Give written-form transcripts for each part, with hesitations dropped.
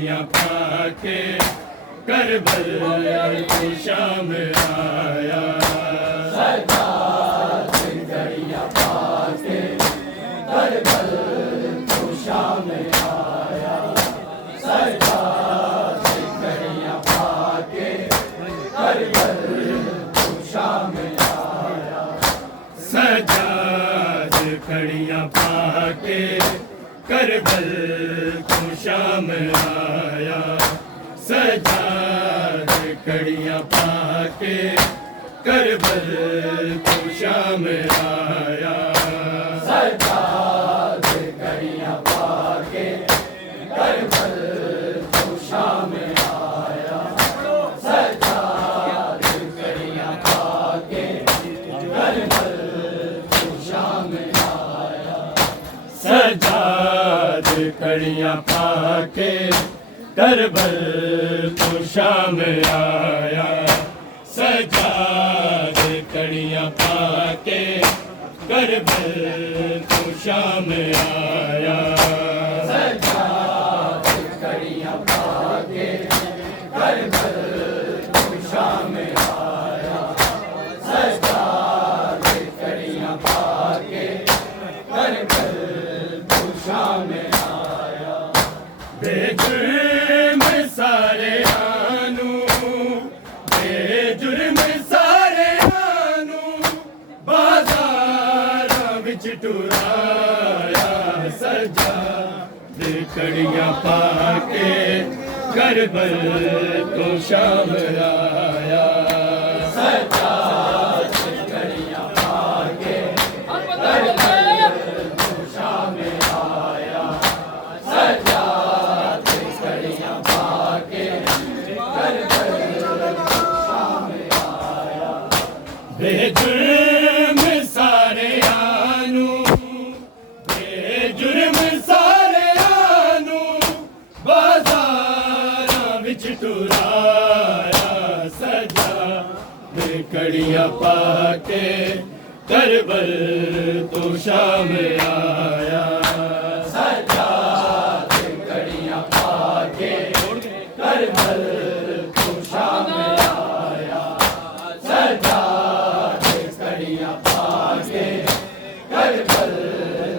کڑیاں پا کے کربل کو شام آیا سجاد کڑیاں پا کے کربل کو شام آیا سجاد کڑیاں پا کے کربل کو شام آیا سجاد کڑیاں پا کے کربل کو شام آیا سجاد کڑیاں پا کے کربل کو شام آیا سجاد کڑیاں پا کے کربل کو شام آیا سجاد کڑیاں پا کے کربل کو شام آیا سجاد کڑیاں پا کے کربل کو شام آیا سجاد کڑیاں پا کے کربل کو شام آیا سجاد کڑیاں پا کے کربل کو شام آیا سجاد کڑیاں پا کے کربل کو شام آیا بے جرم سارے آنو بے جرم سارے آنو بازاراں وچ ٹرایا سجاد کڑیاں پا کے کربل کو شام آیا سجاد کڑیاں پا کے کربل کو شام آیا سجاد کڑیاں پا کے کربل کو شام آیا بے جرم سارے آنو بے جرم سارے آنو بازاراں وچ ٹرایا سجاد کڑیاں پا کے کربل تو شام آیا سجاد کڑیاں پا کے کربل کو شام آیا سجاد کڑیاں پا کے کربل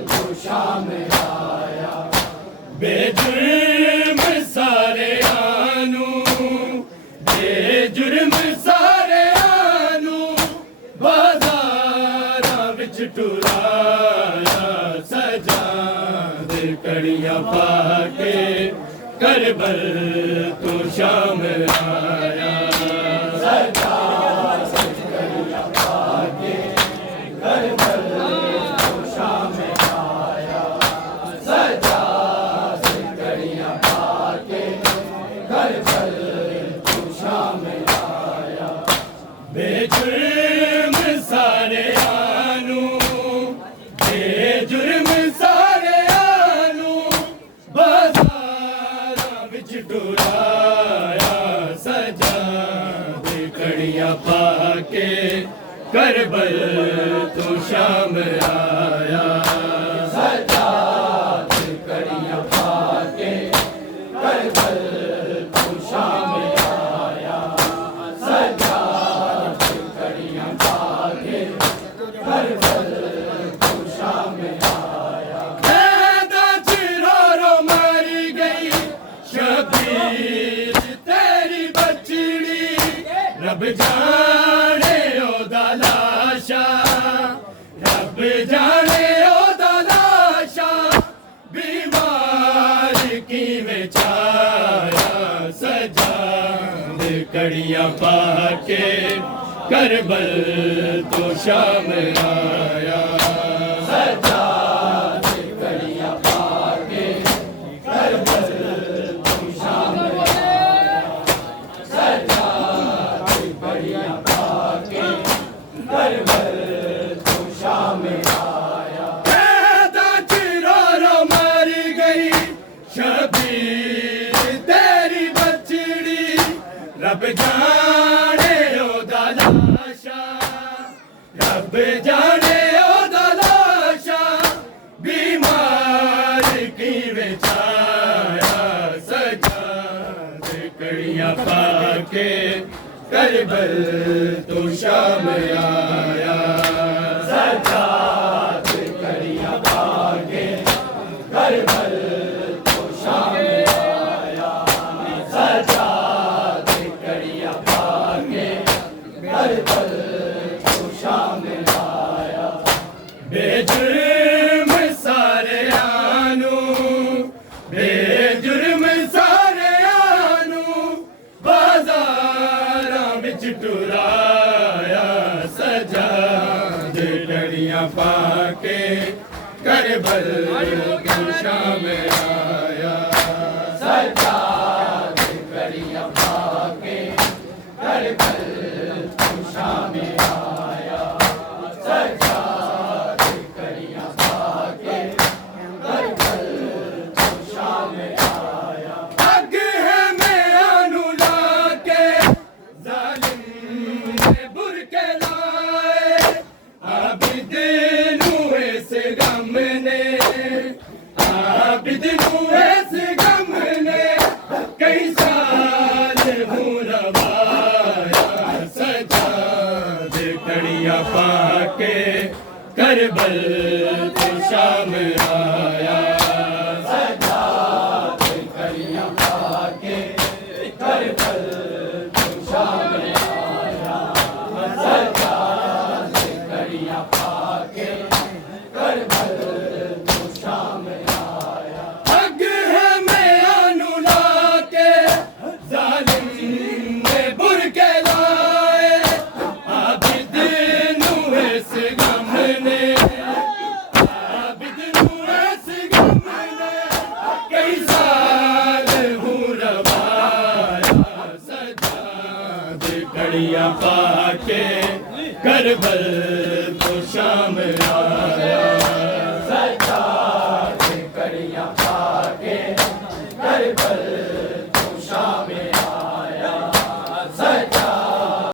کو شام آیا بے جرم سارے آنو بے جرم سارے آنو بازاراں وچ ٹرایا سجاد کڑیاں پا کے کربل تو شام آیا سجاد کڑیاں پا کے کربل کو شام آیا سجاد کڑیاں پا کے کربل کو شام آیا بے جرم سارے آنو بے جرم سارے آنو بازاراں وچ ٹرایا سجاد کڑیاں پا کے کربل تو شام آیا سجاد کڑیاں پا کے کربل کو شام آیا سجاد کڑیاں پا کے کربل کو شام آیا رو ماری گئی شبیر تیری بچڑی رب جانے او دلاشا رب جانے او دلاشا بیمار کیویں چایا سجاد کڑیاں پا کے کربل تو شام آیا سجاد کڑیاں پا کے کربل کو شام آیا سجاد کڑیاں پا کے کربل کو شام آیا رو ماری گئی شبیر تیری بچڑی رب جانے او دلاشا رب جانے او دلاشا بیمار کیویں چایا سجاد کڑیاں پا کے کربل تو شام آیا سجاد کڑیاں پا کے کربل تو شام آیا سجاد کڑیاں پا کے کربل تو شام آیا بے جرم سارے آنو بے جرم سارے آنو بازاراں وچ ٹرایا سجاد کڑیاں پا کے کربل تو شام آیا سجاد کڑیاں پا کے کربل تو شام آیا سجاد کڑیاں پا کے کربل تو شام آیا حق ہے میرا نولا کے ظالم نے برکے لائے عابد نو اس غم نے عابد نو اس غم نے کئی سال ہوں روایا سجاد کڑیاں پا کے کربل تو شام آیا سجاد کڑیاں پا کے کربل تو شام آیا سجاد کڑیاں پا کے کربل تو شام آیا حق ہے میں لا کے ظالم نے برکے لائے عابد نو اس غم نے عابد نو اس غم نے کئی سال ہوں روایا سجاد کڑیاں پا کے کربل تو شام آیا سجاد کڑیاں پا کے کربل